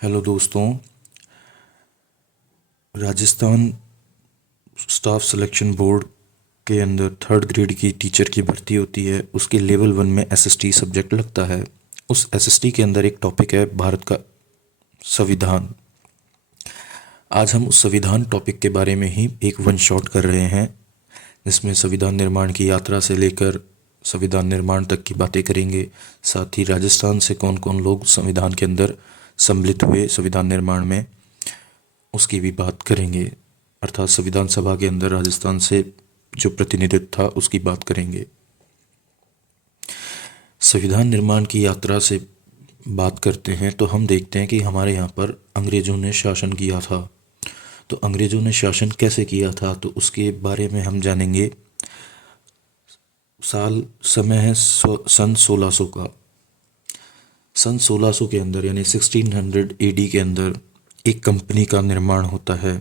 Hello दोस्तों। Rajasthan staff selection board के अंदर थर्ड ग्रेड की टीचर की भर्ती होती है। उसके लेवल 1 में एसएसटी सब्जेक्ट लगता है। उस एसएसटी के अंदर एक टॉपिक है भारत का संविधान। आज हम उस संविधान टॉपिक के बारे में ही एक वन शॉट कर रहे हैं, जिसमें संविधान निर्माण की यात्रा से लेकर संविधान निर्माण तक की बातें करेंगे। साथ ही राजस्थान से कौन कौन लोग संविधान के अंदर सम्मिलित हुए संविधान निर्माण में, उसकी भी बात करेंगे। अर्थात संविधान सभा के अंदर राजस्थान से जो प्रतिनिधित्व था उसकी बात करेंगे। संविधान निर्माण की यात्रा से बात करते हैं तो हम देखते हैं कि हमारे यहाँ पर अंग्रेज़ों ने शासन किया था। तो अंग्रेज़ों ने शासन कैसे किया था तो उसके बारे में हम जानेंगे। समय है सन 1600 का। सन 1600 के अंदर यानी 1600 एडी के अंदर एक कंपनी का निर्माण होता है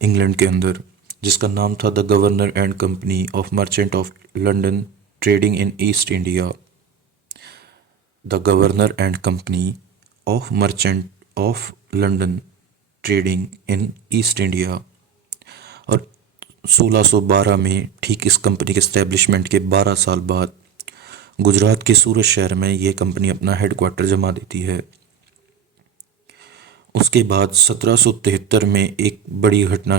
इंग्लैंड के अंदर, जिसका नाम था the governor and company of merchant of London trading in east India. The governor and company of merchant of London trading in east India. और 1612 में ठीक इस कंपनी के इस्टेब्लिशमेंट के 12 साल बाद गुजरात के सूरत शहर में ये कंपनी अपना हेडक्वार्टर जमा देती है। उसके बाद 1773 में एक बड़ी घटना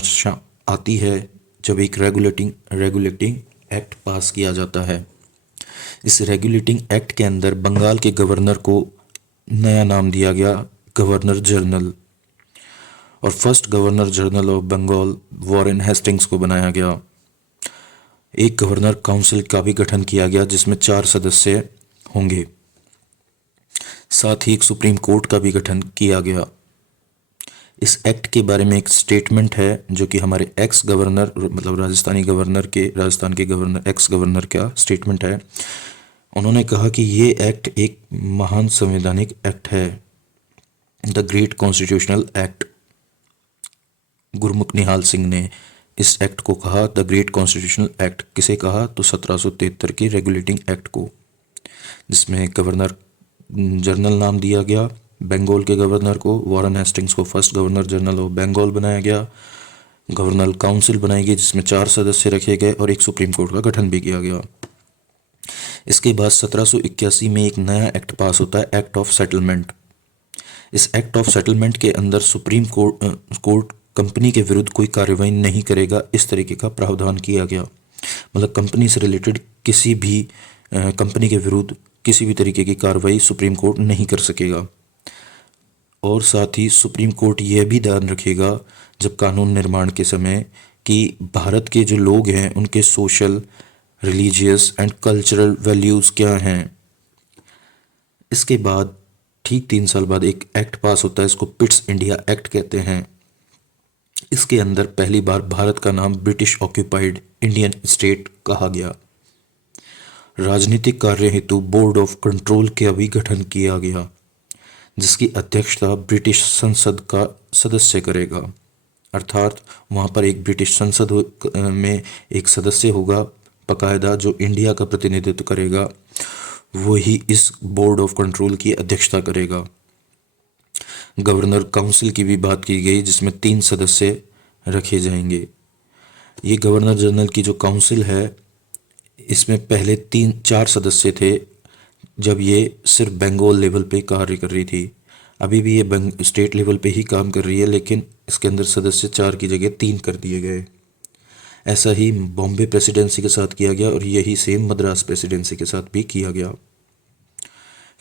आती है, जब एक रेगुलेटिंग एक्ट पास किया जाता है। इस रेगुलेटिंग एक्ट के अंदर बंगाल के गवर्नर को नया नाम दिया गया गवर्नर जनरल, और first governor general of Bengal Warren Hastings को बनाया गया। एक गवर्नर काउंसिल का भी गठन किया गया जिसमें 4 सदस्य होंगे। साथ ही एक सुप्रीम कोर्ट का भी गठन किया गया। इस एक्ट के बारे में एक स्टेटमेंट है जो कि हमारे एक्स गवर्नर मतलब राजस्थान के गवर्नर एक्स गवर्नर का स्टेटमेंट है। उन्होंने कहा कि ये एक्ट एक महान संवैधानिक एक्ट है, द ग्रेट कॉन्स्टिट्यूशनल एक्ट। गुरमुख निहाल सिंह ने इस एक्ट को कहा द ग्रेट कॉन्स्टिट्यूशनल एक्ट। किसे कहा तो 1773 की रेगुलेटिंग एक्ट को, जिसमें गवर्नर जनरल नाम दिया गया बंगाल के गवर्नर को। वॉरेन हेस्टिंग्स को first governor general of Bengal बनाया गया। गवर्नर काउंसिल बनाई गई जिसमें 4 सदस्य रखे गए और एक सुप्रीम कोर्ट का गठन भी किया गया। इसके बाद 1781 में एक नया एक्ट पास होता है, एक्ट ऑफ सेटलमेंट। इस एक्ट ऑफ सेटलमेंट के अंदर सुप्रीम कोर्ट कंपनी के विरुद्ध कोई कार्रवाई नहीं करेगा, इस तरीके का प्रावधान किया गया। मतलब कंपनी से रिलेटेड किसी भी कंपनी के विरुद्ध किसी भी तरीके की कार्रवाई सुप्रीम कोर्ट नहीं कर सकेगा। और साथ ही सुप्रीम कोर्ट यह भी ध्यान रखेगा जब कानून निर्माण के समय कि भारत के जो लोग हैं उनके social, religious and cultural values क्या हैं। इसके बाद ठीक 3 साल बाद एक एक्ट पास होता है, इसको पिट्स इंडिया एक्ट कहते हैं। इसके अंदर पहली बार भारत का नाम ब्रिटिश ऑक्यूपाइड इंडियन स्टेट कहा गया। राजनीतिक कार्य हेतु बोर्ड ऑफ कंट्रोल का भी गठन किया गया, जिसकी अध्यक्षता ब्रिटिश संसद का सदस्य करेगा। अर्थात वहाँ पर एक ब्रिटिश संसद में एक सदस्य होगा बाकायदा जो इंडिया का प्रतिनिधित्व करेगा, वही इस बोर्ड ऑफ कंट्रोल की अध्यक्षता करेगा। गवर्नर काउंसिल की भी बात की गई जिसमें 3 सदस्य रखे जाएंगे। ये गवर्नर जनरल की जो काउंसिल है इसमें पहले 3-4 सदस्य थे जब ये सिर्फ बंगाल लेवल पे कार्य कर रही थी। अभी भी ये स्टेट लेवल पे ही काम कर रही है, लेकिन इसके अंदर सदस्य 4 की जगह 3 कर दिए गए। ऐसा ही बॉम्बे प्रेसिडेंसी के साथ किया गया और यही सेम मद्रास प्रेसिडेंसी के साथ भी किया गया।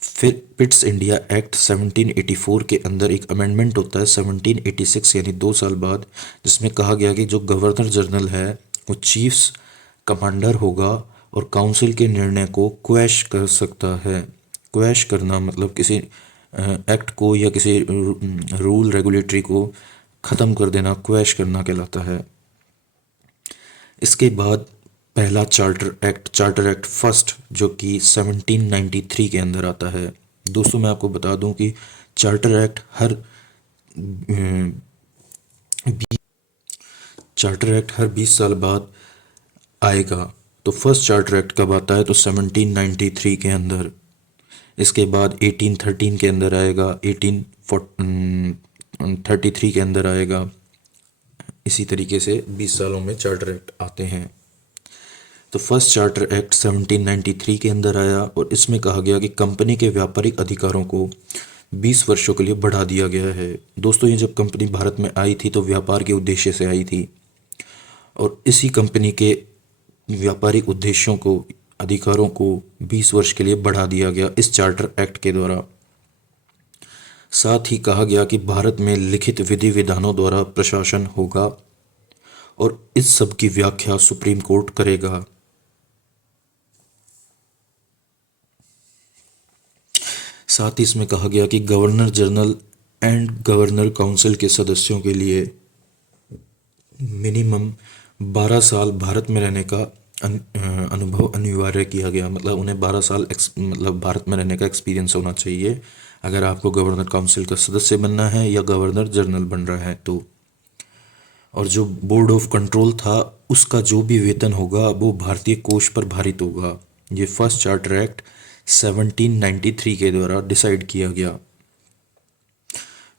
फिर पिट्स इंडिया एक्ट 1784 के अंदर एक अमेंडमेंट होता है 1786 यानी 2 साल बाद, जिसमें कहा गया कि जो गवर्नर जनरल है वो चीफ्स कमांडर होगा और काउंसिल के निर्णय को क्वैश कर सकता है। क्वैश करना मतलब किसी एक्ट को या किसी रूल रेगुलेटरी को ख़त्म कर देना क्वैश करना कहलाता है। इसके बाद पहला चार्टर एक्ट फर्स्ट जो कि 1793 के अंदर आता है। दोस्तों मैं आपको बता दूं कि चार्टर एक्ट हर 20 साल बाद आएगा। तो फर्स्ट चार्टर एक्ट कब आता है तो 1793 के अंदर। इसके बाद 1813 के अंदर आएगा, 33 के अंदर आएगा। इसी तरीके से 20 सालों में चार्टर एक्ट आते हैं। तो फर्स्ट चार्टर एक्ट 1793 के अंदर आया और इसमें कहा गया कि कंपनी के व्यापारिक अधिकारों को 20 वर्षों के लिए बढ़ा दिया गया है। दोस्तों, ये जब कंपनी भारत में आई थी तो व्यापार के उद्देश्य से आई थी और इसी कंपनी के व्यापारिक उद्देश्यों को, अधिकारों को 20 वर्ष के लिए बढ़ा दिया गया इस चार्टर एक्ट के द्वारा। साथ ही कहा गया कि भारत में लिखित विधि विधानों द्वारा प्रशासन होगा और इस सब की व्याख्या सुप्रीम कोर्ट करेगा। साथ ही इसमें कहा गया कि governor general and governor council के सदस्यों के लिए मिनिमम 12 साल भारत में रहने का अनुभव अनिवार्य किया गया। मतलब उन्हें 12 साल मतलब भारत में रहने का एक्सपीरियंस होना चाहिए अगर आपको गवर्नर काउंसिल का सदस्य बनना है या गवर्नर जनरल बन रहा है तो। और जो बोर्ड ऑफ कंट्रोल था उसका जो भी वेतन होगा वो भारतीय कोष पर भारित होगा। ये फर्स्ट चार्टर एक्ट 1793 के द्वारा डिसाइड किया गया।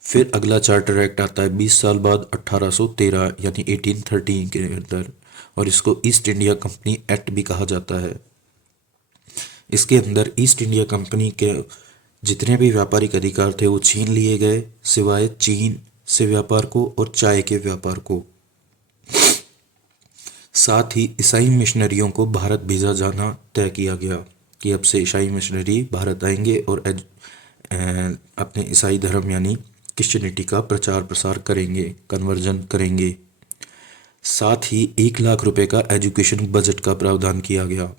फिर अगला चार्टर एक्ट आता है 20 साल बाद 1813 यानी 1813 के अंदर, और इसको ईस्ट इंडिया कंपनी एक्ट भी कहा जाता है। इसके अंदर ईस्ट इंडिया कंपनी के जितने भी व्यापारिक अधिकार थे वो छीन लिए गए, सिवाय चीन से व्यापार को और चाय के व्यापार को। साथ ही ईसाई मिशनरियों को भारत भेजा जाना तय किया गया कि अब से ईसाई मिशनरी भारत आएंगे और अपने ईसाई धर्म यानी क्रिश्चियनिटी का प्रचार प्रसार करेंगे, कन्वर्जन करेंगे। साथ ही 1 लाख रुपए का एजुकेशन बजट का प्रावधान किया गया।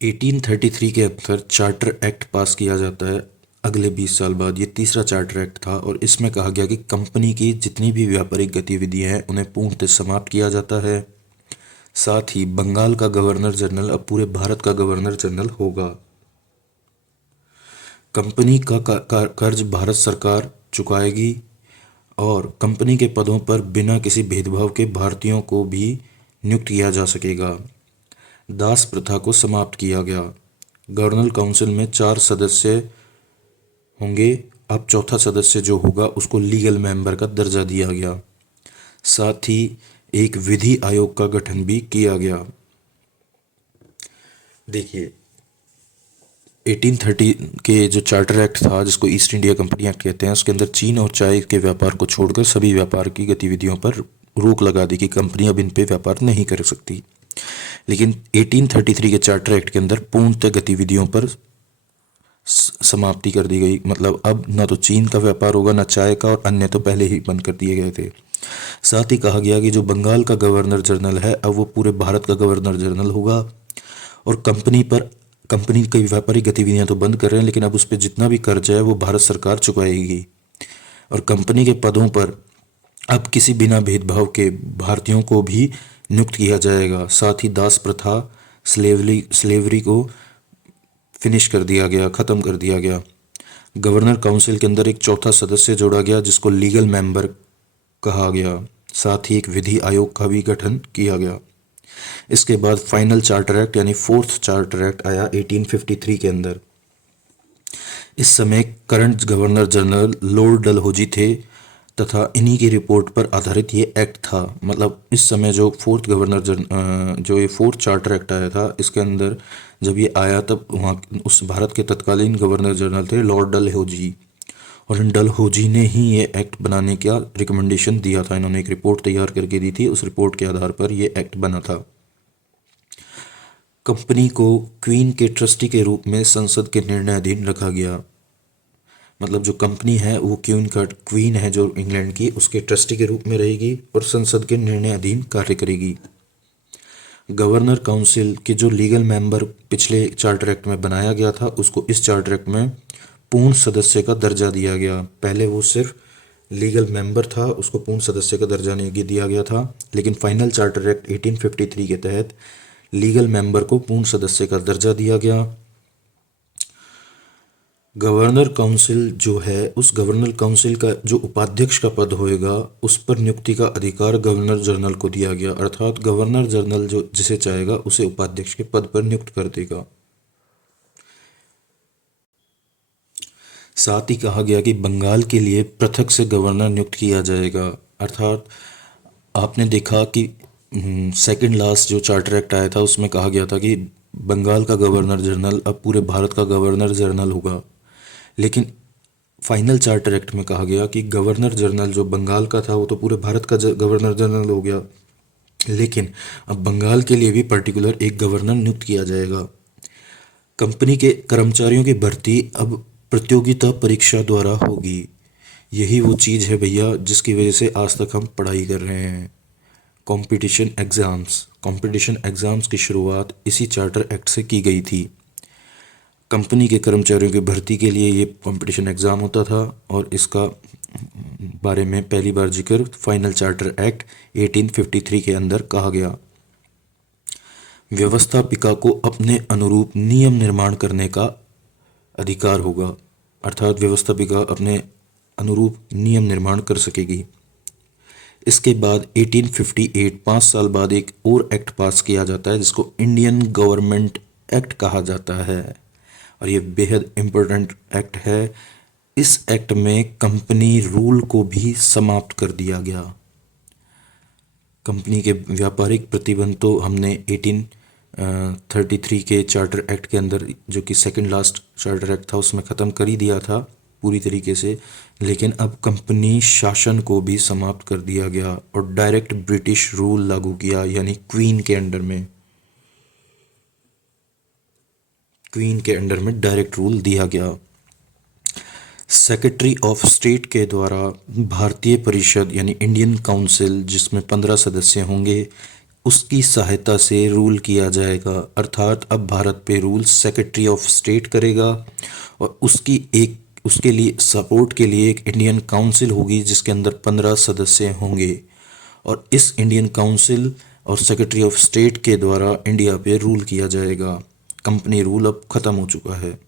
1833 के अंदर चार्टर एक्ट पास किया जाता है अगले 20 साल बाद। ये तीसरा चार्टर एक्ट था और इसमें कहा गया कि कंपनी की जितनी भी व्यापारिक गतिविधियां हैं उन्हें पूर्णतः समाप्त किया जाता है। साथ ही बंगाल का गवर्नर जनरल अब पूरे भारत का गवर्नर जनरल होगा। कंपनी का कर्ज भारत सरकार चुकाएगी और कंपनी के पदों पर बिना किसी भेदभाव के भारतीयों को भी नियुक्त किया जा सकेगा। दास प्रथा को समाप्त किया गया। गवर्नर काउंसिल में 4 सदस्य होंगे, अब चौथा सदस्य जो होगा उसको लीगल मेंबर का दर्जा दिया गया। साथ ही एक विधि आयोग का गठन भी किया गया। देखिए 1830 के जो चार्टर एक्ट था जिसको ईस्ट इंडिया कंपनी एक्ट कहते हैं, उसके अंदर चीन और चाय के व्यापार को छोड़कर सभी व्यापार की गतिविधियों पर रोक लगा दी कि कंपनी अब इन पे व्यापार नहीं कर सकती। लेकिन 1833 के चार्टर एक्ट के अंदर पूर्णतः गतिविधियों पर समाप्ति कर दी गई। मतलब अब ना तो चीन का व्यापार होगा ना चाय का, और अन्य तो पहले ही बंद कर दिए गए थे। साथ ही कहा गया कि जो बंगाल का गवर्नर जनरल है अब वो पूरे भारत का गवर्नर जनरल होगा और कंपनी की व्यापारिक गतिविधियां तो बंद कर रहे हैं लेकिन अब उस पर जितना भी कर्ज है वो भारत सरकार चुकाएगी। और कंपनी के पदों पर अब किसी बिना भेदभाव के भारतीयों को भी नियुक्त किया जाएगा। साथ ही दास प्रथा, स्लेवरी को फिनिश कर दिया गया, ख़त्म कर दिया गया। गवर्नर काउंसिल के अंदर एक चौथा सदस्य जोड़ा गया जिसको लीगल मेंबर कहा गया। साथ ही एक विधि आयोग का भी गठन किया गया। इसके बाद फाइनल चार्टर एक्ट यानी फोर्थ चार्टर एक्ट आया 1853 के अंदर। इस समय current governor general Lord Dalhousie थे तथा इन्हीं की रिपोर्ट पर आधारित ये एक्ट था। मतलब इस समय जो जो ये फोर्थ चार्टर एक्ट आया था, इसके अंदर जब ये आया तब वहाँ उस भारत के तत्कालीन गवर्नर जनरल थे लॉर्ड डलहौजी, और इन डलहौजी ने ही ये एक्ट बनाने का रिकमेंडेशन दिया था। इन्होंने एक रिपोर्ट तैयार करके दी थी, उस रिपोर्ट के आधार पर ये एक्ट बना था। कंपनी को क्वीन के ट्रस्टी के रूप में संसद के निर्णयाधीन रखा गया। मतलब जो कंपनी है वो क्वीन है जो इंग्लैंड की, उसके ट्रस्टी के रूप में रहेगी और संसद के निर्णयाधीन कार्य करेगी। गवर्नर काउंसिल के जो लीगल मेंबर पिछले चार्टर एक्ट में बनाया गया था उसको इस चार्टर एक्ट में पूर्ण सदस्य का दर्जा दिया गया। पहले वो सिर्फ लीगल मेंबर था, उसको पूर्ण सदस्य का दर्जा नहीं दिया गया था, लेकिन फाइनल चार्टर एक्ट 1853 के तहत लीगल मेंबर को पूर्ण सदस्य का दर्जा दिया गया। गवर्नर काउंसिल जो है उस गवर्नर काउंसिल का जो उपाध्यक्ष का पद होएगा उस पर नियुक्ति का अधिकार गवर्नर जनरल को दिया गया। अर्थात गवर्नर जनरल जो जिसे चाहेगा उसे उपाध्यक्ष के पद पर नियुक्त कर देगा। साथ ही कहा गया कि बंगाल के लिए पृथक से गवर्नर नियुक्त किया जाएगा। अर्थात आपने देखा कि सेकंड लास्ट जो चार्टर एक्ट आया था उसमें कहा गया था कि बंगाल का गवर्नर जनरल अब पूरे भारत का गवर्नर जनरल होगा, लेकिन फाइनल चार्टर एक्ट में कहा गया कि गवर्नर जनरल जो बंगाल का था वो तो पूरे भारत का गवर्नर जनरल हो गया, लेकिन अब बंगाल के लिए भी पर्टिकुलर एक गवर्नर नियुक्त किया जाएगा। कंपनी के कर्मचारियों की भर्ती अब प्रतियोगिता परीक्षा द्वारा होगी। यही वो चीज़ है भैया जिसकी वजह से आज तक हम पढ़ाई कर रहे हैं। कंपटीशन एग्ज़ाम्स की शुरुआत इसी चार्टर एक्ट से की गई थी। कंपनी के कर्मचारियों की भर्ती के लिए ये कंपटीशन एग्ज़ाम होता था और इसका बारे में पहली बार जिक्र फाइनल चार्टर एक्ट 1853 के अंदर कहा गया। व्यवस्थापिका को अपने अनुरूप नियम निर्माण करने का अधिकार होगा, अर्थात व्यवस्थापिका अपने अनुरूप नियम निर्माण कर सकेगी। इसके बाद 1858 5 साल बाद एक और एक्ट पास किया जाता है जिसको इंडियन गवर्नमेंट एक्ट कहा जाता है और ये बेहद इम्पोर्टेंट एक्ट है। इस एक्ट में कंपनी रूल को भी समाप्त कर दिया गया। कंपनी के व्यापारिक प्रतिबंध तो हमने 1833 के चार्टर एक्ट के अंदर, जो कि सेकंड लास्ट चार्टर एक्ट था, उसमें ख़त्म कर ही दिया था पूरी तरीके से, लेकिन अब कंपनी शासन को भी समाप्त कर दिया गया और डायरेक्ट ब्रिटिश रूल लागू किया, यानी क्वीन के अंडर में डायरेक्ट रूल दिया गया। सेक्रेटरी ऑफ स्टेट के द्वारा भारतीय परिषद यानी इंडियन काउंसिल, जिसमें 15 सदस्य होंगे, उसकी सहायता से रूल किया जाएगा। अर्थात अब भारत पे रूल सेक्रेटरी ऑफ स्टेट करेगा और उसके लिए सपोर्ट के लिए एक इंडियन काउंसिल होगी जिसके अंदर 15 सदस्य होंगे और इस इंडियन काउंसिल और सेक्रेटरी ऑफ स्टेट के द्वारा इंडिया पे रूल किया जाएगा। कंपनी रूल अब ख़त्म हो चुका है।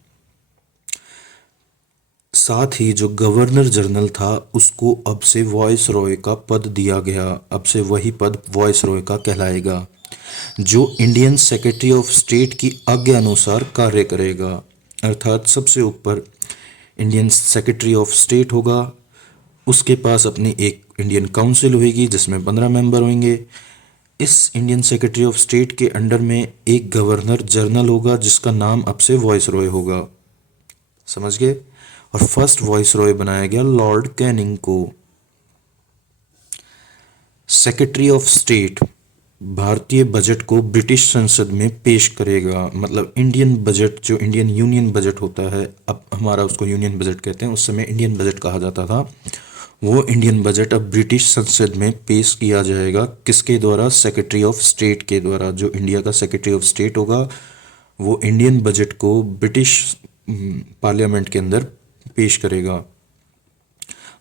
साथ ही जो गवर्नर जनरल था उसको अब से वॉइस रॉय का पद दिया गया। अब से वही पद वॉइस रॉय का कहलाएगा, जो इंडियन सेक्रेटरी ऑफ स्टेट की आज्ञा अनुसार कार्य करेगा। अर्थात सबसे ऊपर इंडियन सेक्रेटरी ऑफ स्टेट होगा, उसके पास अपनी एक इंडियन काउंसिल होगी जिसमें 15 मेंबर होंगे। इस इंडियन सेक्रेटरी ऑफ स्टेट के अंडर में एक गवर्नर जनरल होगा जिसका नाम अब से वॉइस रॉय होगा। समझ गए? और फर्स्ट वॉइस रॉय बनाया गया लॉर्ड कैनिंग को। सेक्रेटरी ऑफ स्टेट भारतीय बजट को ब्रिटिश संसद में पेश करेगा। मतलब इंडियन बजट, जो इंडियन यूनियन बजट होता है, अब हमारा उसको यूनियन बजट कहते हैं, उस समय इंडियन बजट कहा जाता था, वो इंडियन बजट अब ब्रिटिश संसद में पेश किया जाएगा। किसके द्वारा? सेक्रेटरी ऑफ स्टेट के द्वारा। जो इंडिया का सेक्रेटरी ऑफ स्टेट होगा वो इंडियन बजट को ब्रिटिश पार्लियामेंट के अंदर पेश करेगा।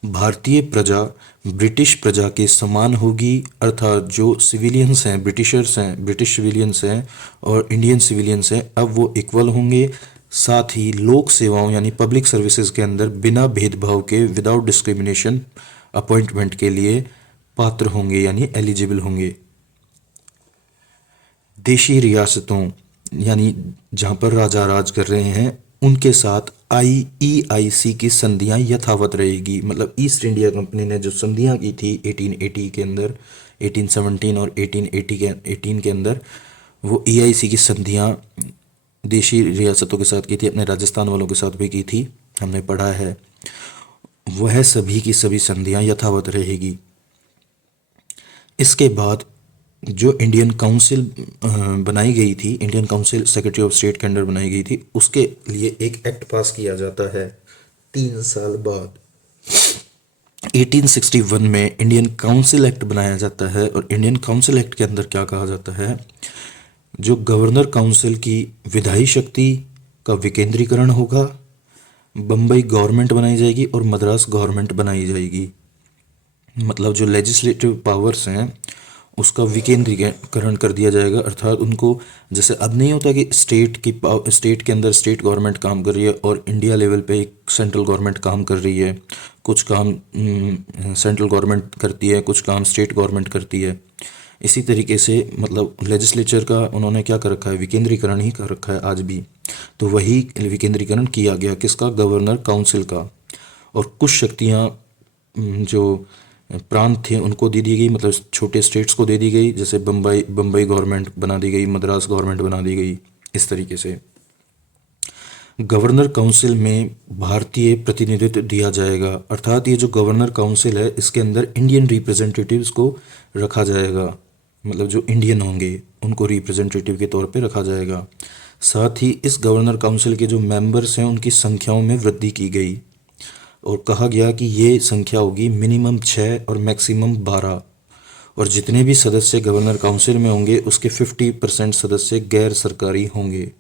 भारतीय प्रजा ब्रिटिश प्रजा के समान होगी, अर्थात जो सिविलियंस हैं, ब्रिटिशर्स हैं, ब्रिटिश सिविलियंस हैं और इंडियन सिविलियंस हैं, अब वो इक्वल होंगे। साथ ही लोक सेवाओं यानी पब्लिक सर्विसेज के अंदर बिना भेदभाव के, विदाउट डिस्क्रिमिनेशन, अपॉइंटमेंट के लिए पात्र होंगे यानी एलिजिबल होंगे। देशी रियासतों यानी जहाँ पर राजा राज कर रहे हैं उनके साथ EIC की संधियां यथावत रहेगी। मतलब ईस्ट इंडिया कंपनी ने जो संधियां की थी 1880 के अंदर, 1817 और 1818 के अंदर, वो EIC की संधियां देशी रियासतों के साथ की थी, अपने राजस्थान वालों के साथ भी की थी, हमने पढ़ा है। वह सभी की सभी संधियां यथावत रहेगी। इसके बाद जो इंडियन काउंसिल बनाई गई थी, Indian council secretary of state के अंडर बनाई गई थी, उसके लिए एक एक्ट पास किया जाता है 3 साल बाद। 1861 में इंडियन काउंसिल एक्ट बनाया जाता है और इंडियन काउंसिल एक्ट के अंदर क्या कहा जाता है? जो गवर्नर काउंसिल की विधायी शक्ति का विकेंद्रीकरण होगा, बम्बई गवर्नमेंट बनाई जाएगी और मद्रास गवर्नमेंट बनाई जाएगी। मतलब जो लेजिस्लेटिव पावर्स हैं उसका विकेंद्रीकरण कर दिया जाएगा। अर्थात उनको, जैसे अब नहीं होता कि स्टेट के अंदर स्टेट गवर्नमेंट काम कर रही है और इंडिया लेवल पे एक सेंट्रल गवर्नमेंट काम कर रही है, कुछ काम सेंट्रल गवर्नमेंट करती है, कुछ काम स्टेट गवर्नमेंट करती है। इसी तरीके से मतलब लेजिस्लेचर का उन्होंने क्या कर रखा है? विकेंद्रीकरण ही कर रखा है आज भी। तो वही विकेंद्रीकरण किया गया, किसका? गवर्नर काउंसिल का। और कुछ शक्तियाँ जो प्रांत थे उनको दे दी गई, मतलब छोटे स्टेट्स को दे दी गई, जैसे बम्बई बम्बई गवर्नमेंट बना दी गई, मद्रास गवर्नमेंट बना दी गई, इस तरीके से। गवर्नर काउंसिल में भारतीय प्रतिनिधित्व दिया जाएगा, अर्थात ये जो गवर्नर काउंसिल है इसके अंदर इंडियन रिप्रेजेंटेटिव्स को रखा जाएगा, मतलब जो इंडियन होंगे उनको रिप्रेजेंटेटिव के तौर पे रखा जाएगा। साथ ही इस गवर्नर काउंसिल के जो मेंबर्स हैं उनकी संख्याओं में वृद्धि की गई और कहा गया कि ये संख्या होगी मिनिमम 6 और मैक्सिमम 12, और जितने भी सदस्य गवर्नर काउंसिल में होंगे उसके 50% सदस्य गैर सरकारी होंगे।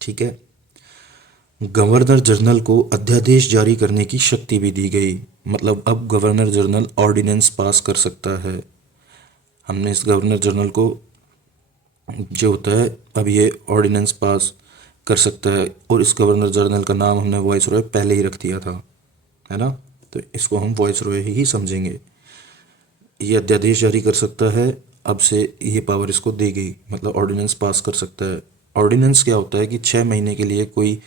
ठीक है। गवर्नर जनरल को अध्यादेश जारी करने की शक्ति भी दी गई, मतलब अब गवर्नर जनरल ऑर्डिनेंस पास कर सकता है। हमने इस गवर्नर जनरल को जो होता है अब ये ऑर्डिनेंस पास कर सकता है, और इस गवर्नर जनरल का नाम हमने वॉइस रॉय पहले ही रख दिया था, है ना, तो इसको हम वॉइस रॉय ही समझेंगे। ये अध्यादेश जारी कर सकता है, अब से ये पावर इसको दी गई, मतलब ऑर्डिनेंस पास कर सकता है। ऑर्डिनेंस क्या होता है कि 6 महीने के लिए कोई,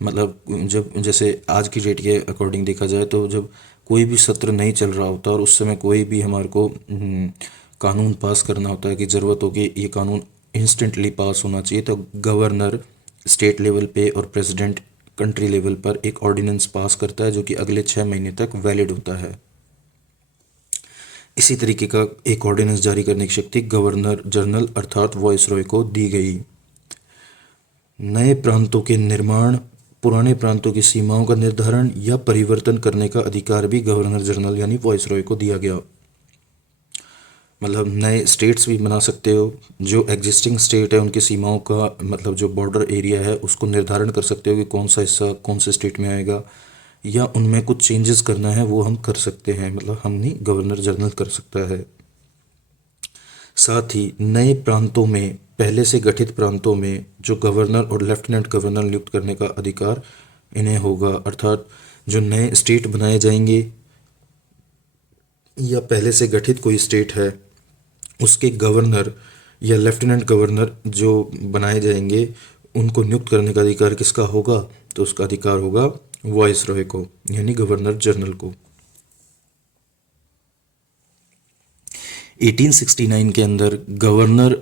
मतलब जब जैसे आज की डेट के अकॉर्डिंग देखा जाए तो जब कोई भी सत्र नहीं चल रहा होता और उस समय कोई भी हमारे को कानून पास करना होता है कि ज़रूरत हो कि ये कानून इंस्टेंटली पास होना चाहिए, तो गवर्नर स्टेट लेवल पे और प्रेसिडेंट कंट्री लेवल पर एक ऑर्डिनेंस पास करता है जो कि अगले 6 महीने तक वैलिड होता है। इसी तरीके का एक ऑर्डिनेंस जारी करने की शक्ति गवर्नर जनरल अर्थात वॉइसरॉय को दी गई। नए प्रांतों के निर्माण, पुराने प्रांतों की सीमाओं का निर्धारण या परिवर्तन करने का अधिकार भी गवर्नर जनरल यानी वॉइसरॉय को दिया गया। मतलब नए स्टेट्स भी बना सकते हो, जो एग्जिस्टिंग स्टेट है उनकी सीमाओं का, मतलब जो बॉर्डर एरिया है उसको निर्धारण कर सकते हो कि कौन सा हिस्सा कौन से स्टेट में आएगा, या उनमें कुछ चेंजेस करना है वो हम कर सकते हैं, मतलब हम नहीं, गवर्नर जनरल कर सकता है। साथ ही नए प्रांतों में, पहले से गठित प्रांतों में जो गवर्नर और लेफ्टिनेंट गवर्नर नियुक्त करने का अधिकार इन्हें होगा, अर्थात जो नए स्टेट बनाए जाएंगे या पहले से गठित कोई स्टेट है उसके गवर्नर या लेफ्टिनेंट गवर्नर जो बनाए जाएंगे उनको नियुक्त करने का अधिकार किसका होगा? तो उसका अधिकार होगा वॉइसरॉय को यानी गवर्नर जनरल को। 1869 के अंदर गवर्नर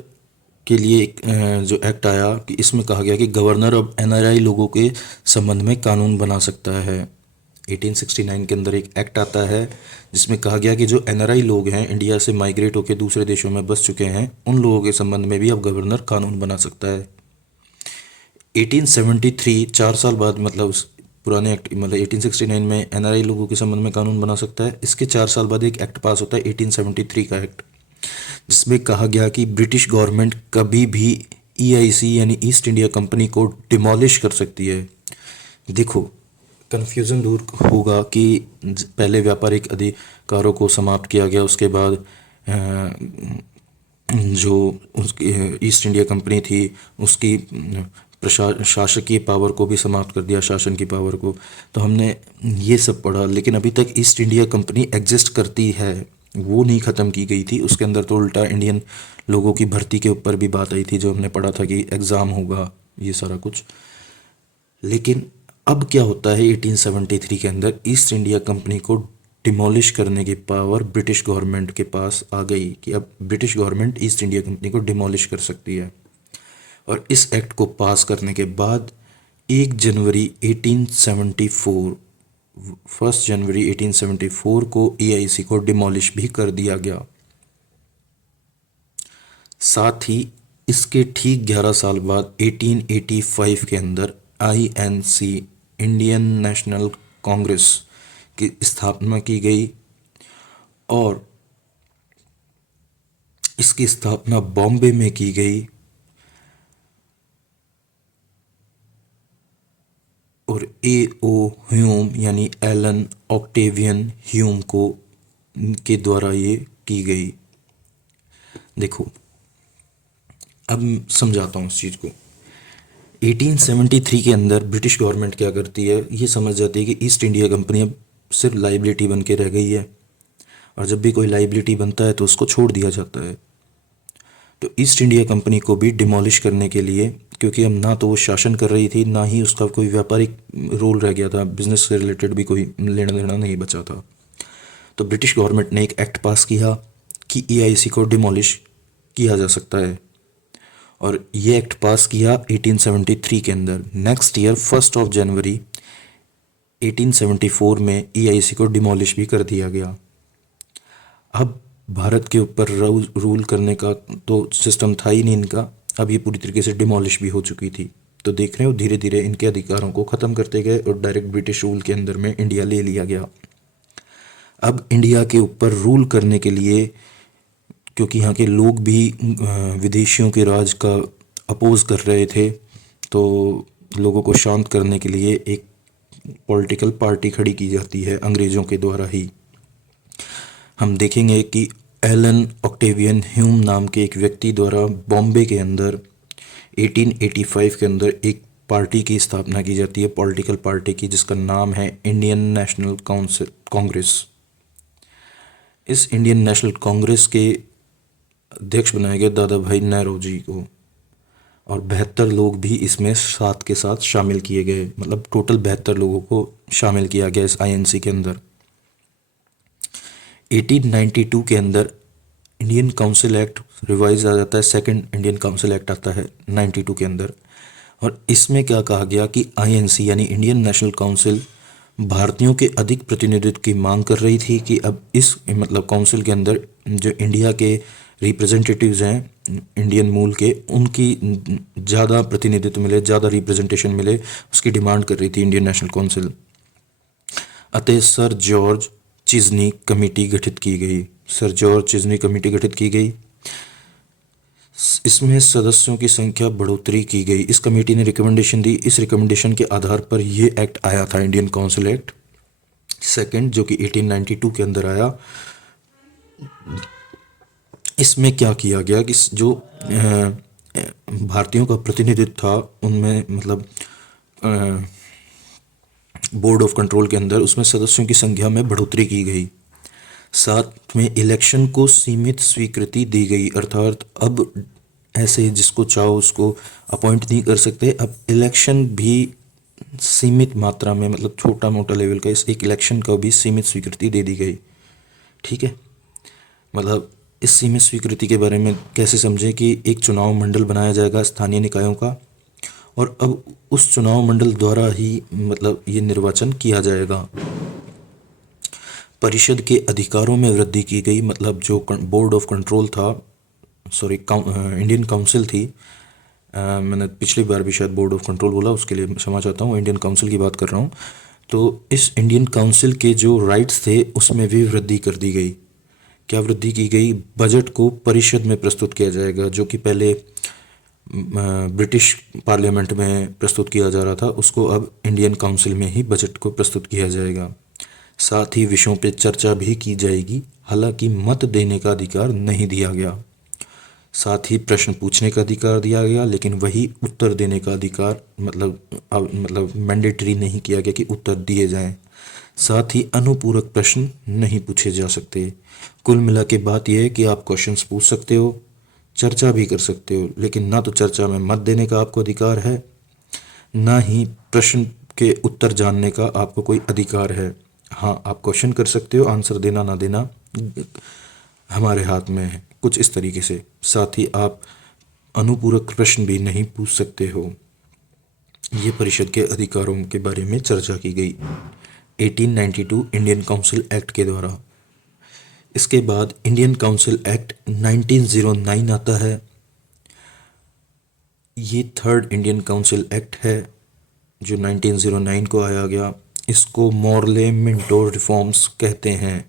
के लिए एक जो एक्ट आया कि इसमें कहा गया कि गवर्नर अब एनआरआई लोगों के संबंध में कानून बना सकता है। 1869 के अंदर एक एक्ट आता है जिसमें कहा गया कि जो एनआरआई लोग हैं, इंडिया से माइग्रेट होकर दूसरे देशों में बस चुके हैं, उन लोगों के संबंध में भी अब गवर्नर कानून बना सकता है। 1873, 4 साल बाद, मतलब उस पुराने एक्ट, मतलब 1869 में एनआरआई लोगों के संबंध में कानून बना सकता है, इसके 4 साल बाद एक एक्ट पास होता है 1873 का एक्ट, जिसमें कहा गया कि ब्रिटिश गवर्नमेंट कभी भी ईआईसी यानी ईस्ट इंडिया कंपनी को डिमोलिश कर सकती है। देखो, कन्फ्यूज़न दूर होगा कि पहले व्यापारिक अधिकारों को समाप्त किया गया, उसके बाद जो उसकी ईस्ट इंडिया कंपनी थी उसकी शासकीय पावर को भी समाप्त कर दिया, शासन की पावर को, तो हमने ये सब पढ़ा। लेकिन अभी तक ईस्ट इंडिया कंपनी एग्जिस्ट करती है, वो नहीं ख़त्म की गई थी। उसके अंदर तो उल्टा इंडियन लोगों की भर्ती के ऊपर भी बात आई थी, जो हमने पढ़ा था कि एग्ज़ाम होगा, ये सारा कुछ। लेकिन अब क्या होता है, 1873 के अंदर ईस्ट इंडिया कंपनी को डिमोलिश करने की पावर ब्रिटिश गवर्नमेंट के पास आ गई कि अब British government east India company को डिमोलिश कर सकती है। और इस एक्ट को पास करने के बाद 1 जनवरी 1874, 1 जनवरी 1874 को ईआईसी को डिमोलिश भी कर दिया गया। साथ ही इसके ठीक 11 साल बाद 1885 के अंदर आईएनसी, इंडियन नेशनल कांग्रेस की स्थापना की गई, और इसकी स्थापना बॉम्बे में की गई, और ए.ओ. ह्यूम यानी एलन ऑक्टेवियन ह्यूम को के द्वारा ये की गई। देखो, अब समझाता हूँ इस चीज़ को। 1873 के अंदर ब्रिटिश गवर्नमेंट क्या करती है, ये समझ जाती है कि ईस्ट इंडिया कंपनी अब सिर्फ लाइबिलिटी बन के रह गई है, और जब भी कोई लाइबिलिटी बनता है तो उसको छोड़ दिया जाता है। तो ईस्ट इंडिया कंपनी को भी डिमोलिश करने के लिए क्योंकि अब ना तो वो शासन कर रही थी, ना ही उसका कोई व्यापारिक रोल रह गया था, बिजनेस से रिलेटेड भी कोई लेना देना नहीं बचा था। तो ब्रिटिश गवर्नमेंट ने एक एक्ट पास किया कि ईआईसी को डिमोलिश किया जा सकता है, और ये एक्ट पास किया 1873 के अंदर। नेक्स्ट ईयर 1 जनवरी 1874 में ईआईसी को डिमोलिश भी कर दिया गया। अब भारत के ऊपर रूल करने का तो सिस्टम था ही नहीं इनका, अब ये पूरी तरीके से डिमोलिश भी हो चुकी थी। तो देख रहे हो धीरे धीरे इनके अधिकारों को ख़त्म करते गए और डायरेक्ट ब्रिटिश रूल के अंदर में इंडिया ले लिया गया। अब इंडिया के ऊपर रूल करने के लिए, क्योंकि यहाँ के लोग भी विदेशियों के राज का अपोज कर रहे थे, तो लोगों को शांत करने के लिए एक पॉलिटिकल पार्टी खड़ी की जाती है अंग्रेज़ों के द्वारा ही। हम देखेंगे कि एलन ऑक्टेवियन ह्यूम नाम के एक व्यक्ति द्वारा बॉम्बे के अंदर 1885 के अंदर एक पार्टी की स्थापना की जाती है, पॉलिटिकल पार्टी की, जिसका नाम है इंडियन नेशनल कांग्रेस। इस इंडियन नेशनल कांग्रेस के अध्यक्ष बनाए गए दादा भाई नेहरू को, और 72 लोग भी इसमें साथ के साथ शामिल किए गए, मतलब टोटल 72 लोगों को शामिल किया गया इस आईएनसी के अंदर। 1892 के अंदर इंडियन काउंसिल एक्ट रिवाइज आ जाता है, सेकंड इंडियन काउंसिल एक्ट आता है 92 के अंदर, और इसमें क्या कहा गया कि आईएनसी यानी इंडियन नेशनल काउंसिल भारतीयों के अधिक प्रतिनिधित्व की मांग कर रही थी कि अब इस मतलब काउंसिल के अंदर जो इंडिया के रिप्रेजेंटेटिव्स हैं इंडियन मूल के, उनकी ज़्यादा प्रतिनिधित्व मिले, ज़्यादा रिप्रेजेंटेशन मिले, उसकी डिमांड कर रही थी इंडियन नेशनल काउंसिल। अतः सर जॉर्ज चिज़नी कमेटी गठित की गई, सर जॉर्ज चिज़नी कमेटी गठित की गई। इसमें सदस्यों की संख्या बढ़ोतरी की गई। इस कमेटी ने रिकमेंडेशन दी, इस रिकमेंडेशन के आधार पर ये एक्ट आया था, इंडियन काउंसिल एक्ट सेकंड, जो कि 1892 के अंदर आया। इसमें क्या किया गया कि जो भारतीयों का प्रतिनिधित्व था उनमें, मतलब बोर्ड ऑफ कंट्रोल के अंदर, उसमें सदस्यों की संख्या में बढ़ोतरी की गई। साथ में इलेक्शन को सीमित स्वीकृति दी गई, अर्थात अब ऐसे जिसको चाहो उसको अपॉइंट नहीं कर सकते, अब इलेक्शन भी सीमित मात्रा में, मतलब छोटा मोटा लेवल का इस एक इलेक्शन का भी सीमित स्वीकृति दे दी गई। ठीक है, मतलब इस सीमित स्वीकृति के बारे में कैसे समझें कि एक चुनाव मंडल बनाया जाएगा स्थानीय निकायों का, और अब उस चुनाव मंडल द्वारा ही मतलब ये निर्वाचन किया जाएगा। परिषद के अधिकारों में वृद्धि की गई, मतलब जो बोर्ड ऑफ कंट्रोल था, सॉरी इंडियन काउंसिल थी, मैंने पिछली बार भी शायद बोर्ड ऑफ कंट्रोल बोला, उसके लिए क्षमा चाहता हूँ, इंडियन काउंसिल की बात कर रहा हूँ। तो इस इंडियन काउंसिल के जो राइट्स थे उसमें भी वृद्धि कर दी गई। क्या वृद्धि की गई? बजट को परिषद में प्रस्तुत किया जाएगा, जो कि पहले ब्रिटिश पार्लियामेंट में प्रस्तुत किया जा रहा था, उसको अब इंडियन काउंसिल में ही बजट को प्रस्तुत किया जाएगा। साथ ही विषयों पे चर्चा भी की जाएगी, हालांकि मत देने का अधिकार नहीं दिया गया। साथ ही प्रश्न पूछने का अधिकार दिया गया, लेकिन वही उत्तर देने का अधिकार मतलब मैंडेटरी नहीं किया गया कि उत्तर दिए जाएं। साथ ही अनुपूरक प्रश्न नहीं पूछे जा सकते। कुल मिला के बात यह है कि आप क्वेश्चंस पूछ सकते हो, चर्चा भी कर सकते हो, लेकिन ना तो चर्चा में मत देने का आपको अधिकार है, ना ही प्रश्न के उत्तर जानने का आपको कोई अधिकार है। हाँ, आप क्वेश्चन कर सकते हो, आंसर देना ना देना हमारे हाथ में है, कुछ इस तरीके से। साथ ही आप अनुपूरक प्रश्न भी नहीं पूछ सकते हो। ये परिषद के अधिकारों के बारे में चर्चा की गई 1892 इंडियन काउंसिल एक्ट के द्वारा। इसके बाद इंडियन काउंसिल एक्ट 1909 आता है। ये थर्ड इंडियन काउंसिल एक्ट है जो 1909 को आया गया। इसको मॉर्ले मिंटो रिफॉर्म्स कहते हैं।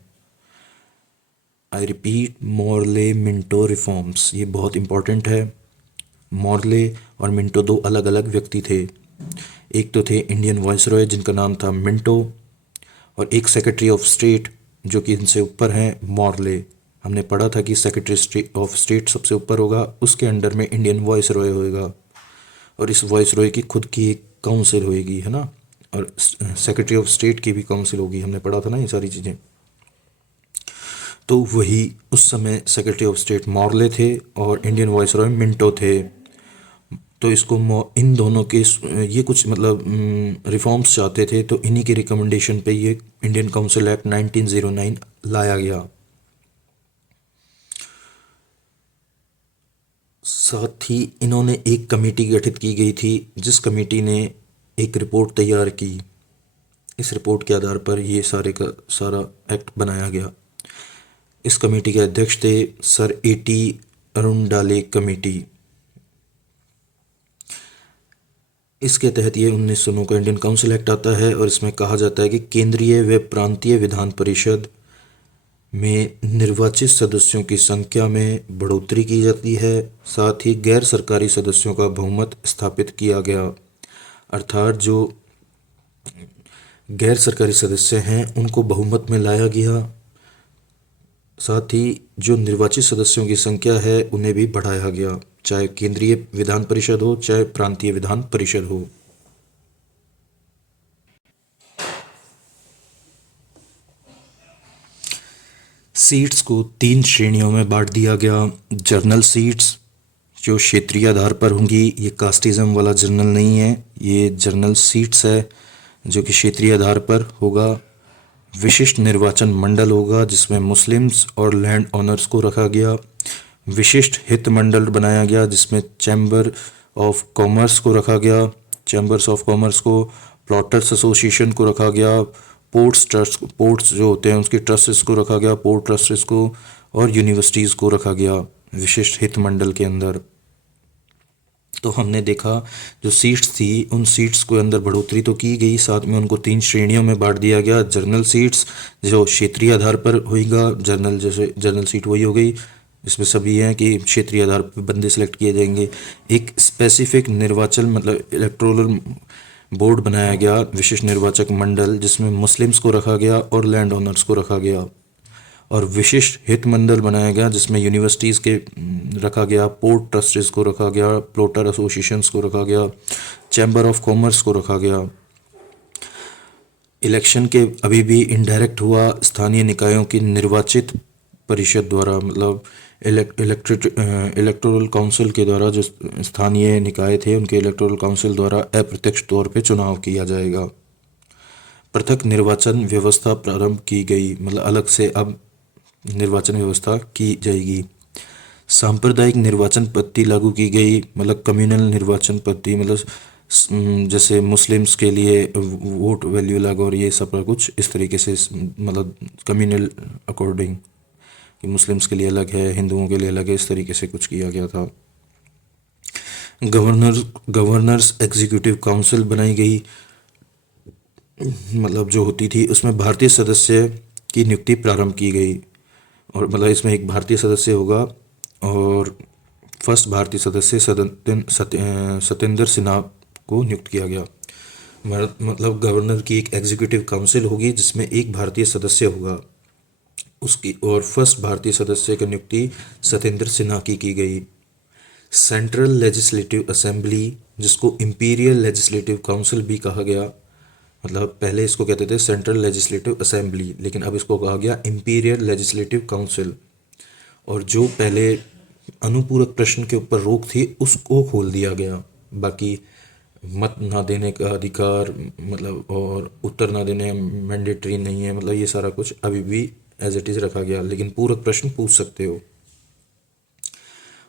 I repeat, Morley Minto reforms, ये बहुत इंपॉर्टेंट है। मॉर्ले और मिंटो दो अलग अलग व्यक्ति थे। एक तो थे इंडियन वाइसरॉय जिनका नाम था मिंटो, और एक सेक्रेटरी ऑफ स्टेट जो कि इनसे ऊपर हैं, मॉर्ले। हमने पढ़ा था कि सेक्रेटरी ऑफ स्टेट सबसे ऊपर होगा, उसके अंडर में इंडियन वाइसरॉय होएगा, और इस वाइसरॉय की खुद की एक काउंसिल होएगी, है ना, और सेक्रेटरी ऑफ स्टेट की भी काउंसिल होगी। हमने पढ़ा था ना ये सारी चीज़ें। तो वही उस समय सेक्रेटरी ऑफ स्टेट मॉर्ले थे और इंडियन वाइसरॉय मिंटो थे। तो इसको इन दोनों के ये कुछ मतलब रिफॉर्म्स चाहते थे, तो इन्हीं की रिकमेंडेशन पे ये इंडियन काउंसिल एक्ट 1909 लाया गया। साथ ही इन्होंने एक कमेटी गठित की गई थी, जिस कमेटी ने एक रिपोर्ट तैयार की। इस रिपोर्ट के आधार पर ये सारे का सारा एक्ट बनाया गया। इस कमेटी के अध्यक्ष थे सर A.T. अरुणडाले कमेटी। इसके तहत ये 1909 का इंडियन काउंसिल एक्ट आता है, और इसमें कहा जाता है कि केंद्रीय व प्रांतीय विधान परिषद में निर्वाचित सदस्यों की संख्या में बढ़ोतरी की जाती है। साथ ही गैर सरकारी सदस्यों का बहुमत स्थापित किया गया, अर्थात जो गैर सरकारी सदस्य हैं उनको बहुमत में लाया गया। साथ ही जो निर्वाचित सदस्यों की संख्या है उन्हें भी बढ़ाया गया, चाहे केंद्रीय विधान परिषद हो चाहे प्रांतीय विधान परिषद हो। सीट्स को 3 श्रेणियों में बांट दिया गया। जर्नल सीट्स जो क्षेत्रीय आधार पर होंगी, ये कास्टिज्म वाला जर्नल नहीं है, ये जर्नल सीट्स है जो कि क्षेत्रीय आधार पर होगा। विशिष्ट निर्वाचन मंडल होगा जिसमें मुस्लिम्स और लैंड ओनर्स को रखा गया। विशिष्ट हित मंडल बनाया गया जिसमें चैम्बर ऑफ कॉमर्स को रखा गया, चैम्बर्स ऑफ कॉमर्स को, प्लॉटर्स एसोसिएशन को रखा गया, पोर्ट्स जो होते हैं उसके ट्रस्ट्स को रखा गया, पोर्ट ट्रस्ट्स को, और यूनिवर्सिटीज़ को रखा गया विशिष्ट हित मंडल के अंदर। तो हमने देखा जो सीट्स थी उन सीट्स को अंदर बढ़ोतरी तो की गई, साथ में उनको 3 श्रेणियों में बांट दिया गया। जर्नल सीट्स जो क्षेत्रीय आधार पर होगा, जर्नल जैसे जर्नल सीट वही हो गई इसमें सभी हैं कि क्षेत्रीय आधार पर बंदे सेलेक्ट किए जाएंगे। एक स्पेसिफिक निर्वाचन मतलब इलेक्टोरल बोर्ड बनाया गया, विशिष्ट निर्वाचक मंडल, जिसमें मुस्लिम्स को रखा गया और लैंड ओनर्स को रखा गया। और विशिष्ट हित मंडल बनाया गया जिसमें यूनिवर्सिटीज़ के रखा गया, पोर्ट ट्रस्टीज को रखा गया, प्लॉटर एसोसिएशंस को रखा गया, चैम्बर ऑफ कॉमर्स को रखा गया। इलेक्शन के अभी भी इनडायरेक्ट हुआ स्थानीय निकायों की निर्वाचित परिषद द्वारा, मतलब इलेक्टोरल काउंसिल के द्वारा जो स्थानीय निकाय थे उनके इलेक्टोरल काउंसिल द्वारा अप्रत्यक्ष तौर पे चुनाव किया जाएगा। पृथक निर्वाचन व्यवस्था प्रारंभ की गई, मतलब अलग से अब निर्वाचन व्यवस्था की जाएगी। सांप्रदायिक निर्वाचन पद्धति लागू की गई, मतलब कम्युनल निर्वाचन पद्धति, मतलब जैसे मुस्लिम्स के लिए वोट वैल्यू अलग और ये सब कुछ इस तरीके से, मतलब कम्युनल अकॉर्डिंग कि मुस्लिम्स के लिए अलग है, हिंदुओं के लिए अलग है, इस तरीके से कुछ किया गया था। गवर्नर्स एग्जीक्यूटिव काउंसिल बनाई गई, मतलब जो होती थी उसमें भारतीय सदस्य की नियुक्ति प्रारंभ की गई, और मतलब इसमें एक भारतीय सदस्य होगा, और फर्स्ट भारतीय सदस्य सत्येंद्र सिन्हा को नियुक्त किया गया। मतलब गवर्नर की एक एग्जीक्यूटिव काउंसिल होगी जिसमें एक भारतीय सदस्य होगा उसकी, और फर्स्ट भारतीय सदस्य की नियुक्ति सत्येंद्र सिन्हा की गई। सेंट्रल लेजिस्लेटिव असेंबली, जिसको इंपीरियल लेजिस्लेटिव काउंसिल भी कहा गया, मतलब पहले इसको कहते थे सेंट्रल लेजिस्लेटिव असेंबली, लेकिन अब इसको कहा गया इंपीरियल लेजिस्लेटिव काउंसिल। और जो पहले अनुपूरक प्रश्न के ऊपर रोक थी उसको खोल दिया गया, बाकी मत ना देने का अधिकार मतलब और उत्तर ना देने मैंडेटरी नहीं है, मतलब ये सारा कुछ अभी भी एज इट इज़ रखा गया, लेकिन पूरक प्रश्न पूछ सकते हो।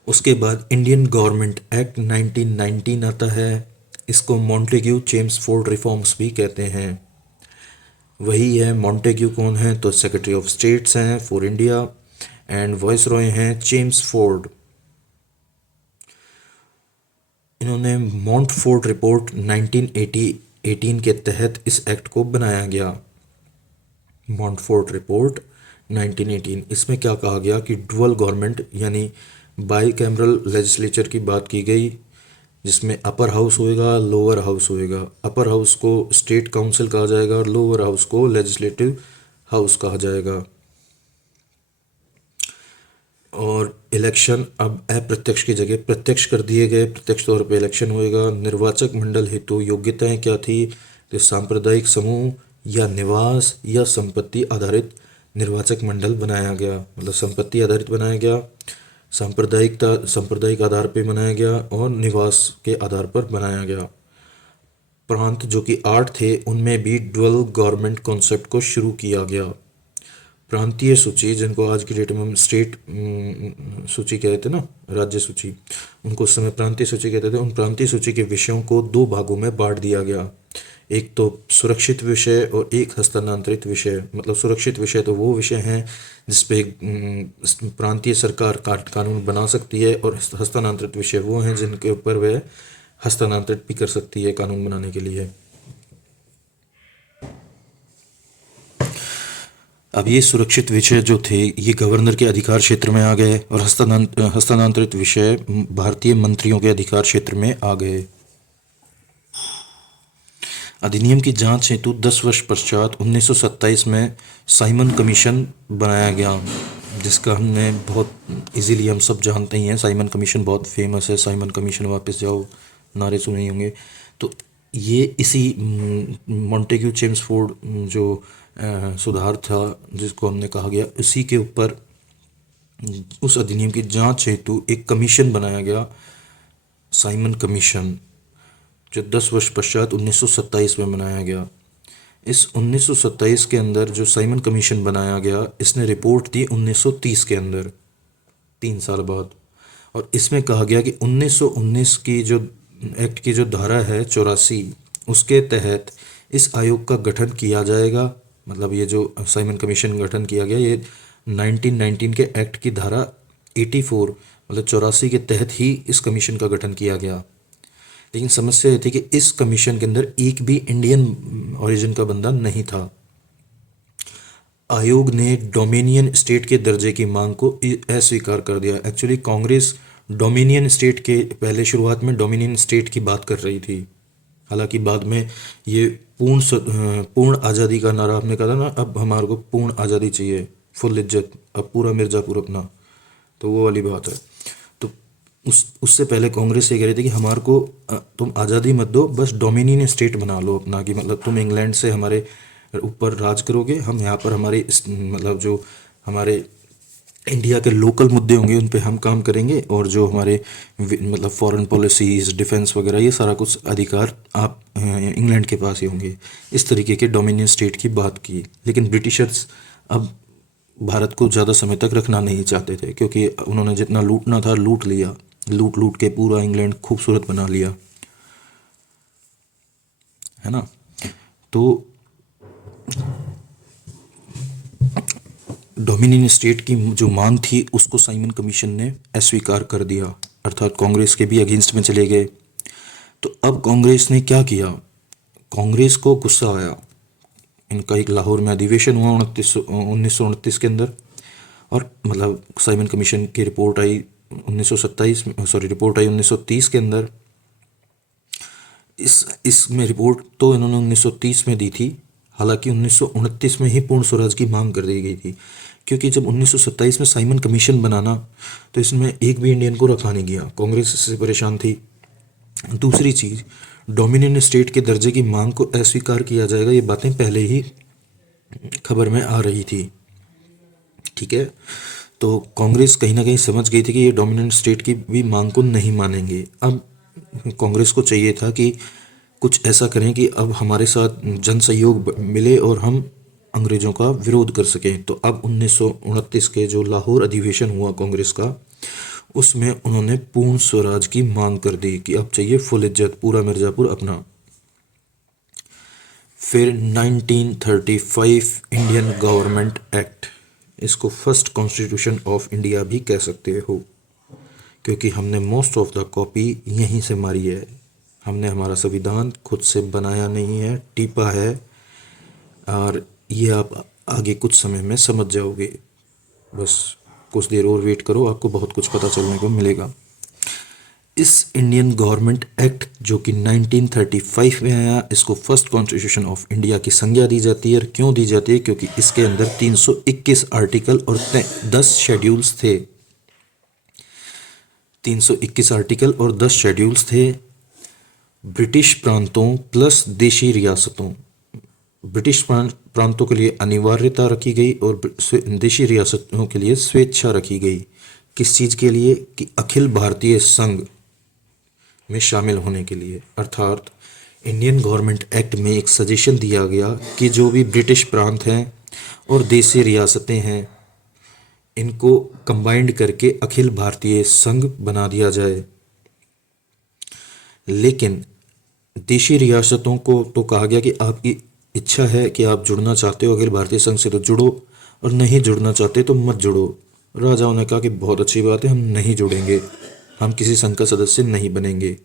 उसके बाद इंडियन गवर्नमेंट एक्ट 1919 आता है, इसको मॉन्टेग्यू चेम्सफोर्ड रिफॉर्म्स भी कहते हैं। वही है, मॉन्टेग्यू कौन है तो सेक्रेटरी ऑफ स्टेट्स हैं फॉर इंडिया, एंड वाइसरॉय हैं चेम्सफोर्ड। इन्होंने मॉन्टफोर्ड रिपोर्ट 1918 के तहत इस एक्ट को बनाया गया। मॉन्टफोर्ड रिपोर्ट 1918, इसमें क्या कहा गया कि डुअल गवर्नमेंट यानी बाई कैमरल लेजिस्लेचर की बात की गई, जिसमें अपर हाउस होएगा, लोअर हाउस होएगा। अपर हाउस को स्टेट काउंसिल कहा जाएगा और लोअर हाउस को लेजिस्लेटिव हाउस कहा जाएगा। और इलेक्शन अब अप्रत्यक्ष की जगह प्रत्यक्ष कर दिए गए, प्रत्यक्ष तौर पे इलेक्शन होएगा। निर्वाचक मंडल हेतु योग्यताएं क्या थी तो सांप्रदायिक समूह या निवास या संपत्ति आधारित निर्वाचक मंडल बनाया गया, मतलब संपत्ति आधारित बनाया गया। सांप्रदायिक आधार पर बनाया गया और निवास के आधार पर बनाया गया। प्रांत जो कि 8 थे उनमें भी ड्युअल गवर्नमेंट कॉन्सेप्ट को शुरू किया गया। प्रांतीय सूची, जिनको आज की डेट में हम स्टेट सूची कहते थे ना, राज्य सूची, उनको उस समय प्रांतीय सूची कहते थे। उन प्रांतीय सूची के विषयों को 2 भागों में बांट दिया गया, एक तो सुरक्षित विषय और एक हस्तांतरित विषय। मतलब सुरक्षित विषय तो वो विषय हैं जिसपे प्रांतीय सरकार कानून बना सकती है, और हस्तांतरित विषय वो हैं जिनके ऊपर वह हस्तांतरित भी कर सकती है कानून बनाने के लिए। अब ये सुरक्षित विषय जो थे ये गवर्नर के अधिकार क्षेत्र में आ गए, और हस्तांतरित विषय भारतीय मंत्रियों के अधिकार क्षेत्र में आ गए। अधिनियम की जांच हेतु 10 वर्ष पश्चात 1927 में साइमन कमीशन बनाया गया, जिसका हमने बहुत इजीली हम सब जानते ही हैं। साइमन कमीशन बहुत फेमस है, साइमन कमीशन वापस जाओ नारे सुने ही होंगे। तो ये इसी मॉन्टेग्यू चेम्सफोर्ड जो सुधार था जिसको हमने कहा गया, उसी के ऊपर उस अधिनियम की जांच हेतु एक कमीशन बनाया गया, साइमन कमीशन, जो 10 वर्ष पश्चात 1927 में बनाया गया। इस 1927 के अंदर जो साइमन कमीशन बनाया गया, इसने रिपोर्ट दी 1930 के अंदर, 3 साल बाद। और इसमें कहा गया कि 1919 की जो एक्ट की जो धारा है 84, उसके तहत इस आयोग का गठन किया जाएगा। मतलब ये जो साइमन कमीशन गठन किया गया, ये 1919 के एक्ट की धारा 84 मतलब 84 के तहत ही इस कमीशन का गठन किया गया। लेकिन समस्या ये थी कि इस कमीशन के अंदर एक भी इंडियन ओरिजिन का बंदा नहीं था। आयोग ने डोमिनियन स्टेट के दर्जे की मांग को अस्वीकार कर दिया। एक्चुअली कांग्रेस डोमिनियन स्टेट के पहले शुरुआत में डोमिनियन स्टेट की बात कर रही थी, हालांकि बाद में ये पूर्ण आज़ादी का नारा आपने कहा था ना, अब हमारे को पूर्ण आज़ादी चाहिए, फुल इज्जत, अब पूरा मिर्ज़ापुर अपना, तो वो वाली बात है। तो उससे पहले कांग्रेस ये कह रही थी कि हमारे को तुम आज़ादी मत दो, बस डोमिनियन स्टेट बना लो अपना, कि मतलब तुम इंग्लैंड से हमारे ऊपर राज करोगे, हम यहाँ पर हमारे मतलब जो हमारे इंडिया के लोकल मुद्दे होंगे उन पे हम काम करेंगे, और जो हमारे मतलब फॉरेन पॉलिसीज़, डिफेंस वगैरह, ये सारा कुछ अधिकार आप इंग्लैंड के पास ही होंगे। इस तरीके के डोमिनियन स्टेट की बात की। लेकिन ब्रिटिशर्स अब भारत को ज़्यादा समय तक रखना नहीं चाहते थे, क्योंकि उन्होंने जितना लूटना था लूट लिया, लूट के पूरा इंग्लैंड खूबसूरत बना लिया, है ना। तो डोमिनियन स्टेट की जो मांग थी उसको साइमन कमीशन ने अस्वीकार कर दिया, अर्थात कांग्रेस के भी अगेंस्ट में चले गए। तो अब कांग्रेस ने क्या किया, कांग्रेस को गुस्सा आया। इनका एक लाहौर में अधिवेशन हुआ 1929 के अंदर, और मतलब साइमन कमीशन की रिपोर्ट आई 1927 में, रिपोर्ट आई 1930 के अंदर। इसमें रिपोर्ट तो इन्होंने 1930 में दी थी, हालांकि 1929 में ही पूर्ण स्वराज की मांग कर दी गई थी, क्योंकि जब 1927 में साइमन कमीशन बनाना तो इसमें एक भी इंडियन को रखा नहीं गया, कांग्रेस इससे परेशान थी। दूसरी चीज़, डोमिनियन स्टेट के दर्जे की मांग को अस्वीकार किया जाएगा, ये बातें पहले ही खबर में आ रही थी, ठीक है। तो कांग्रेस कहीं ना कहीं समझ गई थी कि ये डोमिनियन स्टेट की भी मांग को नहीं मानेंगे। अब कांग्रेस को चाहिए था कि कुछ ऐसा करें कि अब हमारे साथ जन सहयोग मिले और हम अंग्रेज़ों का विरोध कर सकें। तो अब 1929 के जो लाहौर अधिवेशन हुआ कांग्रेस का, उसमें उन्होंने पूर्ण स्वराज की मांग कर दी कि अब चाहिए फुल इज्जत, पूरा मिर्ज़ापुर अपना। फिर 1935 इंडियन गवर्नमेंट एक्ट, इसको फर्स्ट कॉन्स्टिट्यूशन ऑफ इंडिया भी कह सकते हो, क्योंकि हमने मोस्ट ऑफ द कॉपी यहीं से मारी है। हमने हमारा संविधान खुद से बनाया नहीं है, टीपा है, और ये आप आगे कुछ समय में समझ जाओगे। बस कुछ देर और वेट करो, आपको बहुत कुछ पता चलने को मिलेगा। इस इंडियन गवर्नमेंट एक्ट जो कि 1935 में आया, इसको फर्स्ट कॉन्स्टिट्यूशन ऑफ इंडिया की संज्ञा दी जाती है। और क्यों दी जाती है, क्योंकि इसके अंदर 321 आर्टिकल और 10 शेड्यूल्स थे। 321 आर्टिकल और 10 शेड्यूल्स थे। ब्रिटिश प्रांतों प्लस देशी रियासतों, ब्रिटिश प्रांतों के लिए अनिवार्यता रखी गई और देशी रियासतों के लिए स्वेच्छा रखी गई। किस चीज़ के लिए? कि अखिल भारतीय संघ में शामिल होने के लिए। अर्थात इंडियन गवर्नमेंट एक्ट में एक सजेशन दिया गया कि जो भी ब्रिटिश प्रांत हैं और देशी रियासतें हैं, इनको कंबाइंड करके अखिल भारतीय संघ बना दिया जाए। लेकिन देशी रियासतों को तो कहा गया कि आपकी इच्छा है कि आप जुड़ना चाहते हो अखिल भारतीय संघ से तो जुड़ो, और नहीं जुड़ना चाहते तो मत जुड़ो। राजाओं ने कहा कि बहुत अच्छी बात है, हम नहीं जुड़ेंगे, हम किसी संघ का सदस्य नहीं बनेंगे।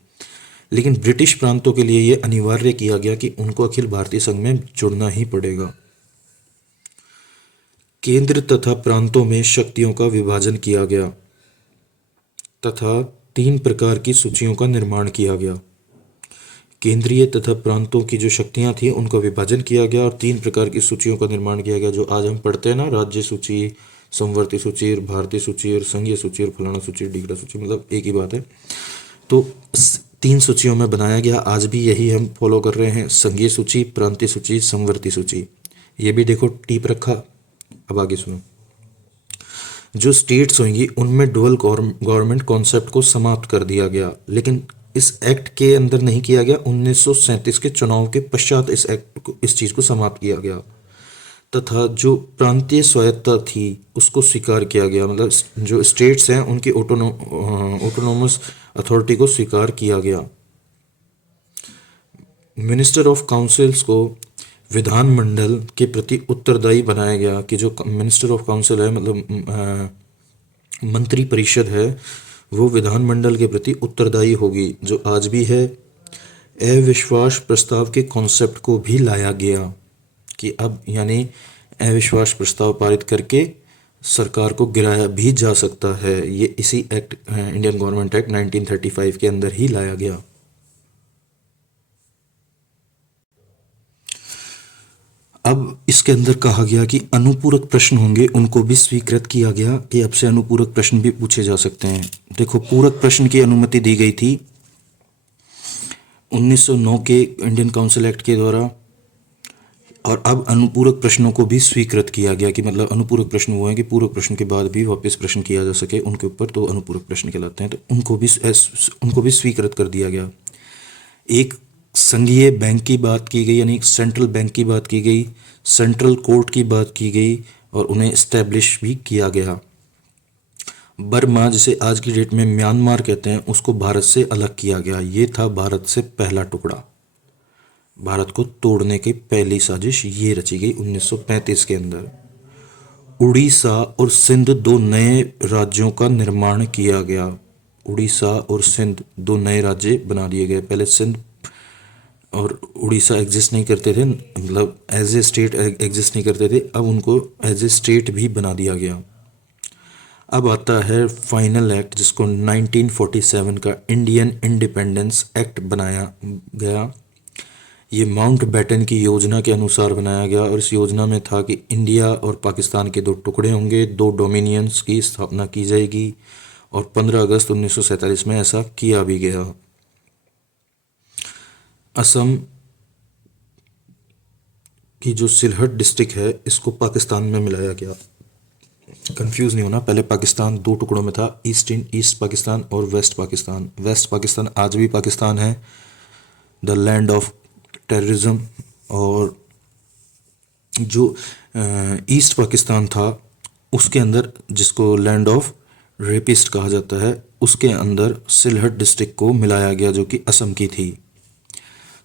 लेकिन ब्रिटिश प्रांतों के लिए यह अनिवार्य किया गया कि उनको अखिल भारतीय संघ में जुड़ना ही पड़ेगा। केंद्र तथा प्रांतों में शक्तियों का विभाजन किया गया तथा 3 प्रकार की सूचियों का निर्माण किया गया। केंद्रीय तथा प्रांतों की जो शक्तियां थी उनका विभाजन किया गया और 3 प्रकार की सूचियों का निर्माण किया गया, जो आज हम पढ़ते हैं ना, राज्य सूची, समवर्ती सूची, भारतीय सूची और संघीय सूची और फलाना सूची, ढीकड़ा सूची, मतलब एक ही बात है। तो 3 सूचियों में बनाया गया। आज भी यही हम फॉलो कर रहे हैं, संघीय सूची, प्रांतीय सूची, समवर्ती सूची। ये भी देखो टीप रखा। अब आगे सुनो। जो स्टेट्स होंगी उनमें डुअल गवर्नमेंट कॉन्सेप्ट को समाप्त कर दिया गया, लेकिन इस एक्ट के अंदर नहीं किया गया। 1937 के चुनाव के पश्चात इस चीज़ को समाप्त किया गया तथा जो प्रांतीय स्वायत्तता थी उसको स्वीकार किया गया। मतलब जो स्टेट्स हैं उनकी ऑटोनोमस अथॉरिटी को स्वीकार किया गया। मिनिस्टर ऑफ काउंसिल्स को विधानमंडल के प्रति उत्तरदायी बनाया गया कि जो मिनिस्टर ऑफ काउंसिल है, मतलब मंत्री परिषद है, वो विधानमंडल के प्रति उत्तरदायी होगी, जो आज भी है। अविश्वास प्रस्ताव के कॉन्सेप्ट को भी लाया गया कि अब यानी अविश्वास प्रस्ताव पारित करके सरकार को गिराया भी जा सकता है। ये इसी एक्ट, इंडियन गवर्नमेंट एक्ट 1935 के अंदर ही लाया गया। अब इसके अंदर कहा गया कि अनुपूरक प्रश्न होंगे, उनको भी स्वीकृत किया गया कि अब से अनुपूरक प्रश्न भी पूछे जा सकते हैं। देखो, पूरक प्रश्न की अनुमति दी गई थी 1909 के इंडियन काउंसिल एक्ट के द्वारा, और अब अनुपूरक प्रश्नों को भी स्वीकृत किया गया कि मतलब अनुपूरक प्रश्न वो हैं कि पूरक प्रश्न के बाद भी वापस प्रश्न किया जा सके उनके ऊपर, तो अनुपूरक प्रश्न कहलाते हैं। तो उनको भी स्वीकृत कर दिया गया। एक संघीय बैंक की बात की गई, यानी सेंट्रल बैंक की बात की गई, सेंट्रल कोर्ट की बात की गई और उन्हें इस्टेब्लिश भी किया गया। बर्मा, जिसे आज की डेट में म्यांमार कहते हैं, उसको भारत से अलग किया गया। ये था भारत से पहला टुकड़ा। भारत को तोड़ने की पहली साजिश ये रची गई 1935 के अंदर। उड़ीसा और सिंध 2 नए राज्यों का निर्माण किया गया। उड़ीसा और सिंध 2 नए राज्य बना दिए गए। पहले सिंध और उड़ीसा एग्जिस्ट नहीं करते थे, मतलब एज ए स्टेट एग्जिस्ट नहीं करते थे, अब उनको एज ए स्टेट भी बना दिया गया। अब आता है फाइनल एक्ट, जिसको 1947 का इंडियन इंडिपेंडेंस एक्ट बनाया गया। ये माउंट बैटन की योजना के अनुसार बनाया गया और इस योजना में था कि इंडिया और पाकिस्तान के 2 टुकड़े होंगे, 2 डोमिनियंस की स्थापना की जाएगी, और 15 अगस्त 1947 में ऐसा किया भी गया। असम की जो सिलहट डिस्ट्रिक्ट है, इसको पाकिस्तान में मिलाया गया। कंफ्यूज नहीं होना, पहले पाकिस्तान 2 टुकड़ों में था, ईस्ट पाकिस्तान और वेस्ट पाकिस्तान। वेस्ट पाकिस्तान आज भी पाकिस्तान है, द लैंड ऑफ टेररिज्म। और जो ईस्ट पाकिस्तान था उसके अंदर, जिसको लैंड ऑफ रेपिस्ट कहा जाता है, उसके अंदर सिलहट डिस्ट्रिक्ट को मिलाया गया, जो कि असम की थी।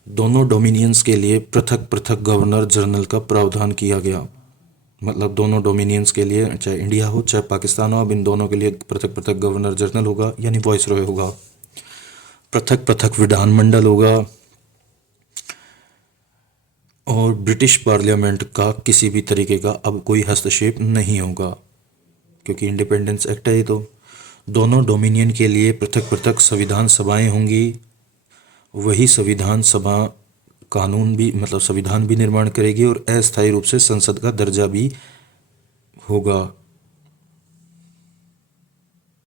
दोनों डोमिनियंस के लिए पृथक पृथक गवर्नर जनरल का प्रावधान किया गया। मतलब दोनों डोमिनियंस के लिए, चाहे इंडिया हो चाहे पाकिस्तान हो, अब इन दोनों के लिए पृथक पृथक गवर्नर जनरल होगा, यानी वॉइसरॉय होगा। पृथक पृथक विधानमंडल होगा और ब्रिटिश पार्लियामेंट का किसी भी तरीके का अब कोई हस्तक्षेप नहीं होगा, क्योंकि इंडिपेंडेंस एक्ट है। तो दोनों डोमिनियन के लिए पृथक पृथक संविधान सभाएं होंगी। वही संविधान सभा कानून भी, मतलब संविधान भी निर्माण करेगी और अस्थायी रूप से संसद का दर्जा भी होगा।